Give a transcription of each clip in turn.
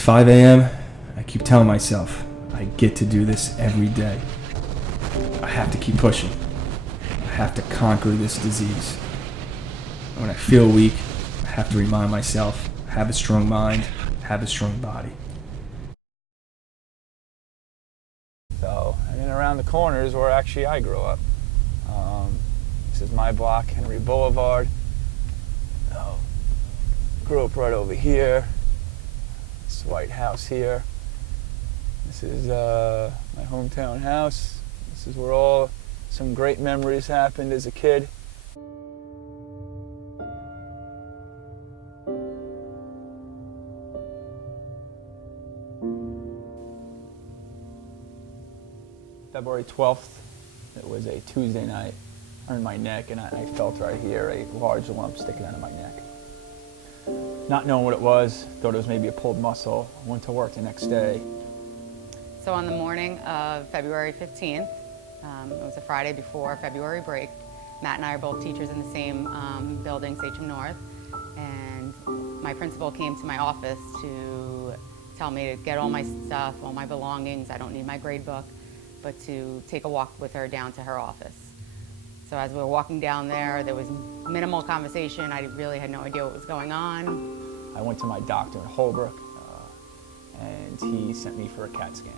5 a.m. I keep telling myself I get to do this every day. I have to keep pushing. I have to conquer this disease. When I feel weak, I have to remind myself, have a strong mind, have a strong body. So, and then around the corner is where actually I grew up. This is my block, Henry Boulevard. Grew up right over here. This White House here. This is my hometown house. This is where some great memories happened as a kid. February 12th, it was a Tuesday night. I hurt my neck and I felt right here a large lump sticking out of my neck. Not knowing what it was, thought it was maybe a pulled muscle. Went to work the next day. So on the morning of February 15th, it was a Friday before February break, Matt and I are both teachers in the same building, Sachem North, and my principal came to my office to tell me to get all my stuff, all my belongings, I don't need my grade book, but to take a walk with her down to her office. So as we were walking down there was minimal conversation. I really had no idea what was going on. I went to my doctor in Holbrook, and he sent me for a CAT scan.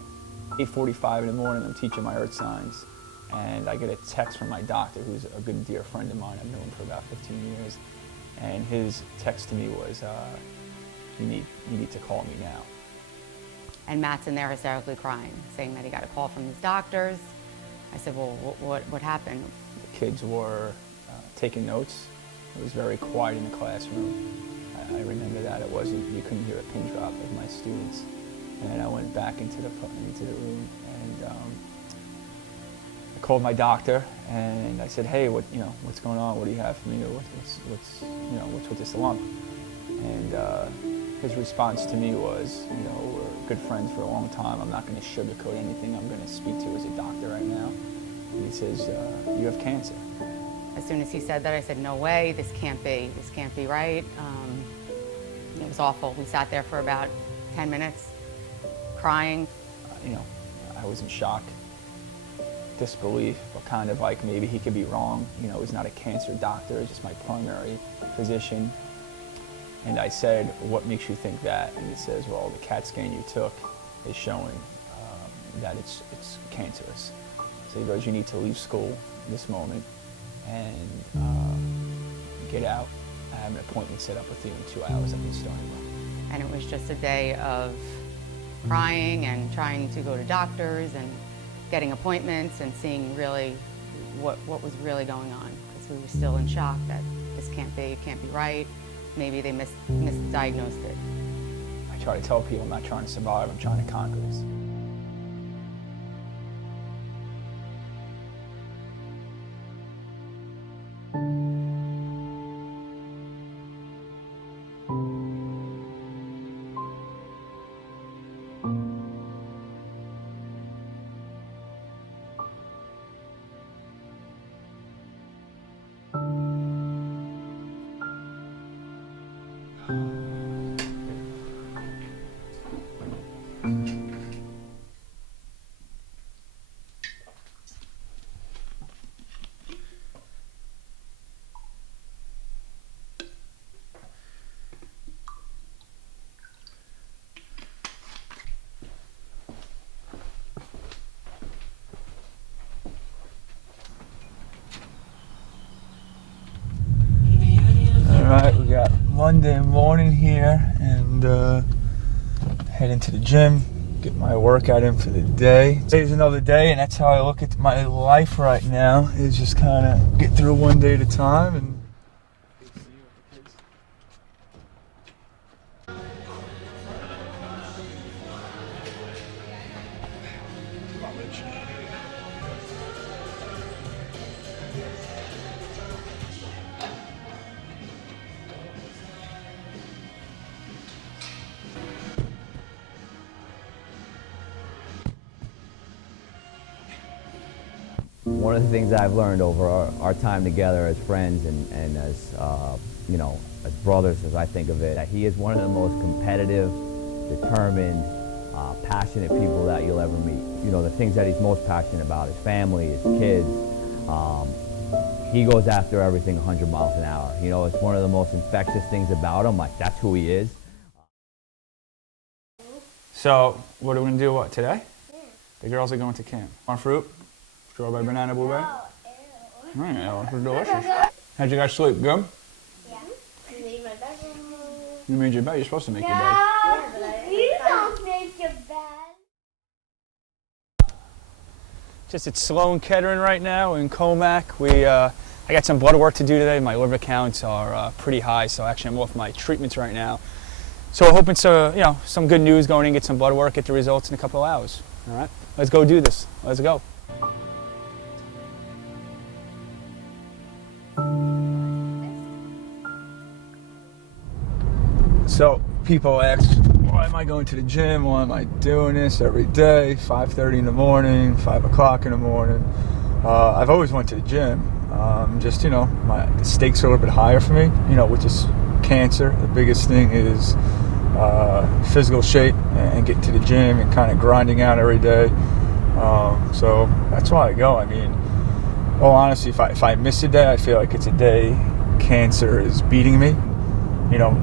8:45 in the morning, I'm teaching my earth signs, and I get a text from my doctor, who's a good dear friend of mine. I've known him for about 15 years, and his text to me was, you need to call me now. And Matt's in there hysterically crying, saying that he got a call from his doctors. I said, well, what happened? The kids were taking notes. It was very quiet in the classroom. I remember that. You couldn't hear a pin drop of my students. And then I went back into the room, and I called my doctor, and I said, hey, what's going on? What do you have for me? What's with this lump? And his response to me was, we're good friends for a long time. I'm not going to sugarcoat anything. I'm going to speak to you as a doctor right now. And he says, you have cancer. As soon as he said that, I said, no way, this can't be right. It was awful. We sat there for about 10 minutes, crying. I was in shock, disbelief, but kind of like maybe he could be wrong. He's not a cancer doctor, he's just my primary physician. And I said, what makes you think that? And he says, well, the CAT scan you took is showing that it's cancerous. So he goes, you need to leave school this moment and get out. I have an appointment set up with you in 2 hours at the starting room. And it was just a day of crying and trying to go to doctors and getting appointments and seeing really what was really going on. Because we were still in shock that this can't be right. Maybe they misdiagnosed it. I try to tell people I'm not trying to survive, I'm trying to conquer this. Alright, we got Monday morning here, and heading to the gym, get my workout in for the day. Today's another day, and that's how I look at my life right now, is just kind of get through one day at a time. And one of the things I've learned over our time together as friends and as, as brothers, as I think of it, that he is one of the most competitive, determined, passionate people that you'll ever meet. You know, the things that he's most passionate about, his family, his kids. He goes after everything 100 miles an hour. You know, it's one of the most infectious things about him. Like, that's who he is. So, what are we going to do today? Yeah. The girls are going to camp. Want fruit? Strawberry, banana, blueberry? No, it's delicious. How'd you guys sleep? Good? Yeah. I made my bedroom. You made your bed? You're supposed to make your bed. Yeah, but you don't make your bed. Just at Sloan Kettering right now in Comac. I got some blood work to do today. My liver counts are pretty high, so actually I'm off my treatments right now. So we're hoping to, some good news going in, get some blood work, get the results in a couple of hours. All right, let's go do this. Let's go. So people ask, why am I going to the gym? Why am I doing this every day? 5:30 in the morning, 5 o'clock in the morning. I've always went to the gym. The stakes are a little bit higher for me, with this cancer. The biggest thing is physical shape and getting to the gym and kind of grinding out every day. So that's why I go. I mean, all honesty, if I miss a day, I feel like it's a day cancer is beating me.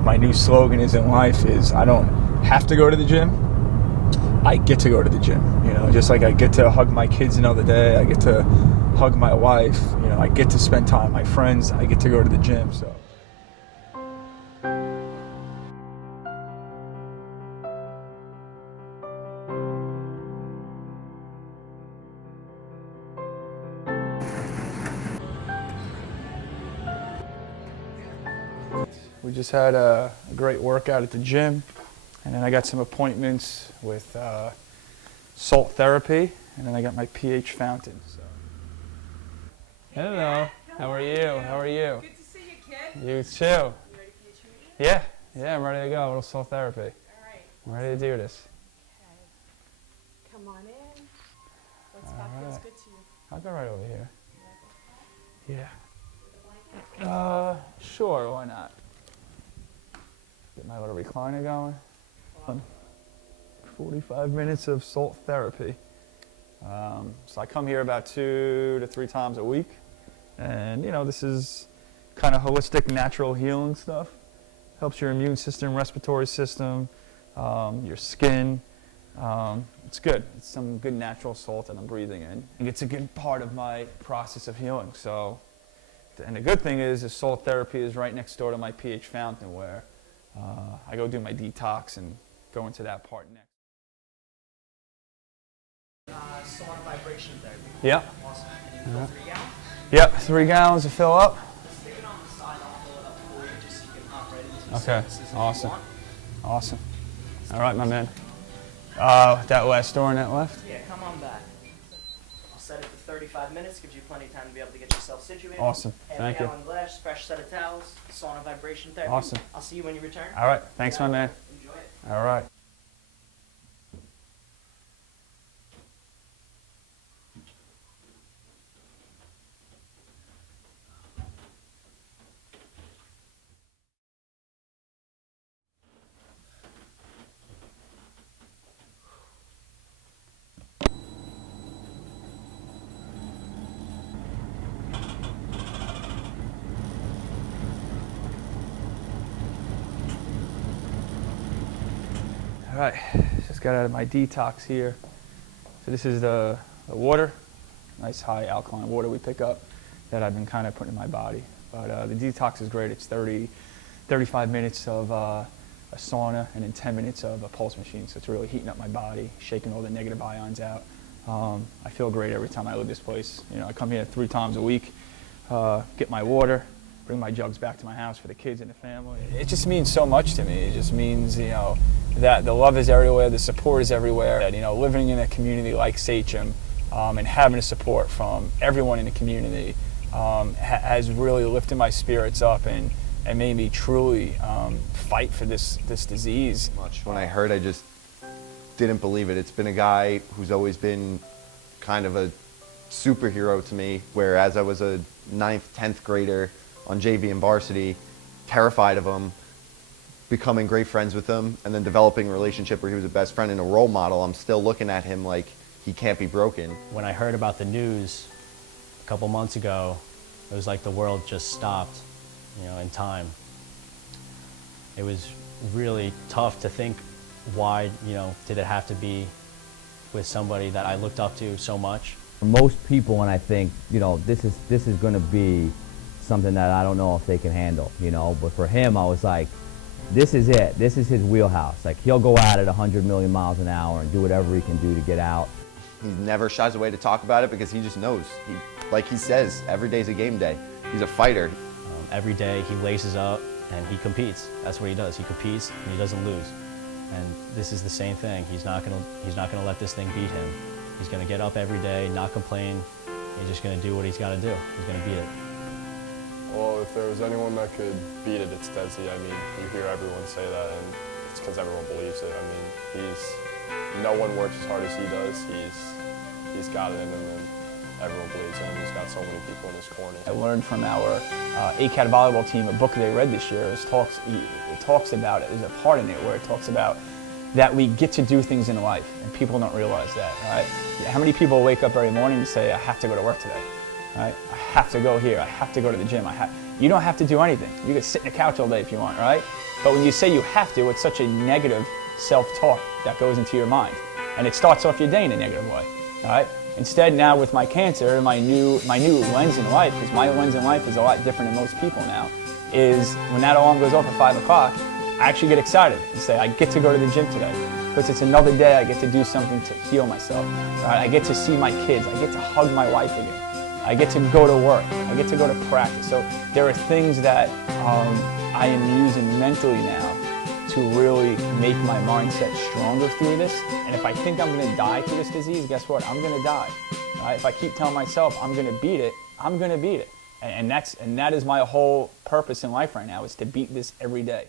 My new slogan in life is I don't have to go to the gym. I get to go to the gym. Just like I get to hug my kids another day, I get to hug my wife. I get to spend time with my friends. I get to go to the gym. So. We just had a great workout at the gym, and then I got some appointments with salt therapy, and then I got my pH fountain. So. Hello. How are you? How are you? Good to see you, kid. You too. You ready for your treatment? Yeah, I'm ready to go. A little salt therapy. All right. I'm ready to do this. Okay. Come on in. What spot feels good to you? I'll go right over here. Yeah. Sure, why not? Get my little recliner going. 45 minutes of salt therapy. So I come here about 2 to 3 times a week. And, this is kind of holistic, natural healing stuff. Helps your immune system, respiratory system, your skin. It's good. It's some good natural salt that I'm breathing in. And it's a good part of my process of healing. So, and the good thing is salt therapy is right next door to my pH fountain where I go do my detox and go into that part next. Sauna vibration therapy. Yeah. Awesome. And you fill 3 gallons? Yep, 3 gallons to fill up. Just stick it on the side. I'll fill it up for you just so you can hop right into the Okay, services if you awesome. want. Awesome. All right, my man. That last door on that left? Yeah, come on back. I'll set it for 35 minutes. Gives you plenty of time to be able to get yourself situated. Awesome. Half Thank you. gallon glass, fresh set of towels, sauna vibration therapy. Awesome. I'll see you when you return. All right, thanks, my man. Enjoy it. All right. All right, just got out of my detox here. So this is the water, nice high alkaline water we pick up that I've been kind of putting in my body. But the detox is great. It's 35 minutes of a sauna and then 10 minutes of a pulse machine. So it's really heating up my body, shaking all the negative ions out. I feel great every time I leave this place. I come here 3 times a week, get my water, bring my jugs back to my house for the kids and the family. It just means so much to me. It just means, that the love is everywhere, the support is everywhere. That, living in a community like Sachem and having the support from everyone in the community has really lifted my spirits up and made me truly fight for this disease. When I heard, I just didn't believe it. It's been a guy who's always been kind of a superhero to me, whereas I was a 9th, 10th grader on JV and varsity, terrified of him. becoming great friends with him and then developing a relationship where he was a best friend and a role model, I'm still looking at him like he can't be broken. When I heard about the news a couple months ago, it was like the world just stopped, in time. It was really tough to think why, did it have to be with somebody that I looked up to so much. For most people, when I think, this is going to be something that I don't know if they can handle, but for him, I was like, this is it. This is his wheelhouse. Like, he'll go at it 100 million miles an hour and do whatever he can do to get out. He never shies away to talk about it because he just knows. Like he says, every day's a game day. He's a fighter. Every day he laces up and he competes. That's what he does. He competes and he doesn't lose. And this is the same thing. He's not gonna let this thing beat him. He's gonna get up every day, not complain. He's just gonna do what he's got to do. He's gonna beat it. Well, if there was anyone that could beat it, it's Dezy. I mean, you hear everyone say that, and it's because everyone believes it. I mean, no one works as hard as he does. He's got it in him, and everyone believes in him. He's got so many people in his corner. I learned from our ACAT volleyball team, a book they read this year. It talks about it. There's a part in it where it talks about that we get to do things in life, and people don't realize that, right? How many people wake up every morning and say, I have to go to work today, right? I have to go here, I have to go to the gym. You don't have to do anything. You can sit in the couch all day if you want, right? But when you say you have to, it's such a negative self-talk that goes into your mind. And it starts off your day in a negative way, all right? Instead, now with my cancer, my new lens in life, because my lens in life is a lot different than most people now, is when that alarm goes off at 5 o'clock, I actually get excited and say, I get to go to the gym today. Because it's another day I get to do something to heal myself. Right? I get to see my kids. I get to hug my wife again. I get to go to work. I get to go to practice. So there are things that I am using mentally now to really make my mindset stronger through this. And if I think I'm going to die through this disease, guess what? I'm going to die. Right? If I keep telling myself I'm going to beat it, I'm going to beat it. And that is my whole purpose in life right now, is to beat this every day.